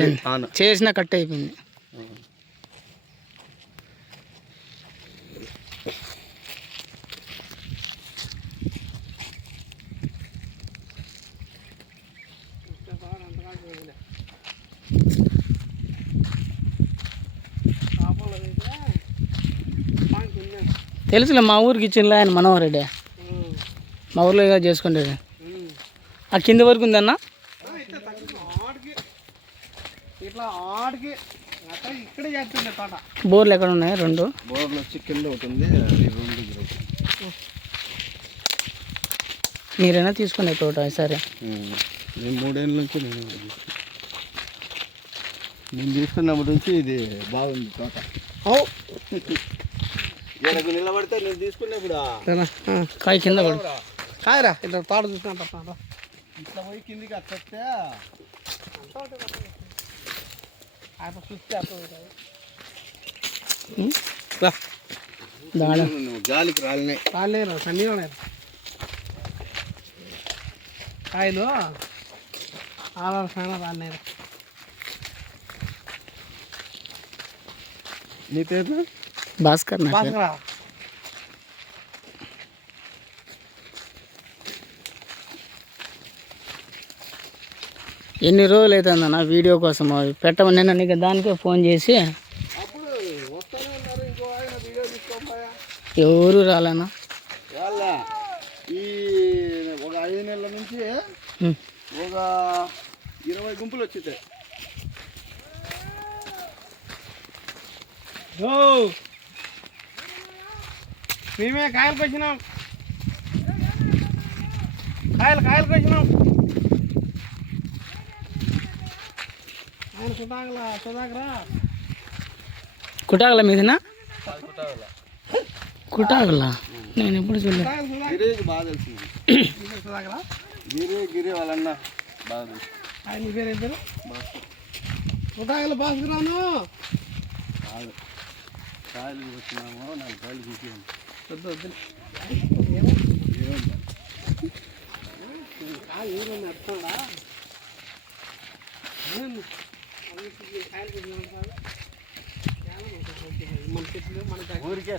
అయింది, చేసిన కట్ అయిపోయింది. తెలుసులే, మా ఊరికి ఇచ్చిందిలే ఆయన మనోహరెడ్డి, మా ఊర్లో చేసుకుంటాడు. ఆ కింద వరకు ఉందన్న, బోర్లు ఎక్కడ ఉన్నాయి? 2 బోర్లు వచ్చి కింద ఉంటుంది. మీరైనా తీసుకునే తోట సరే. నేను 3 ఏళ్ళ నుంచి నేను తీసుకున్నప్పటి నుంచి ఇది బాగుంది తోట. ఎనకు నిలబడితే నేను తీసుకున్నప్పుడు కాయ కింద పడు, కాయరా ఇట్లా తోట చూసుకుంటా, ఇట్లా పోయి కిందికి అట్టే గాలికి రాలినాయి. సన్నీలు ఉన్నాయి కాయలు, ఆధార రాలినాయి. నీ పేరు? భాస్కర్. భాస్కరా, ఎన్ని రోజులు అవుతుందన్న వీడియో కోసం పెట్టమని నిన్న నీకు దానికే ఫోన్ చేసి ఎవరు రాలేనా? ఈ ఒక 5 నెలల నుంచి ఒక 20 గుంపులు వచ్చింటాయి. మేమే కాయలకు వచ్చినాం, కాయలకు వచ్చినాం. ఆయన సుధాకరా కుటాగల మీదనా? కుటాగల నేను ఎప్పుడు చూడలేదు. బాగా తెలిసింది సుధాకరా, గిరి వాళ్ళన్న బాగా తెలుసు. ఆయన పేరు ఏం పేరు? కుటాగల భాస్కరాను. కాయలు వచ్చినాము, 4 కాయలు తీసాము. ఊరికే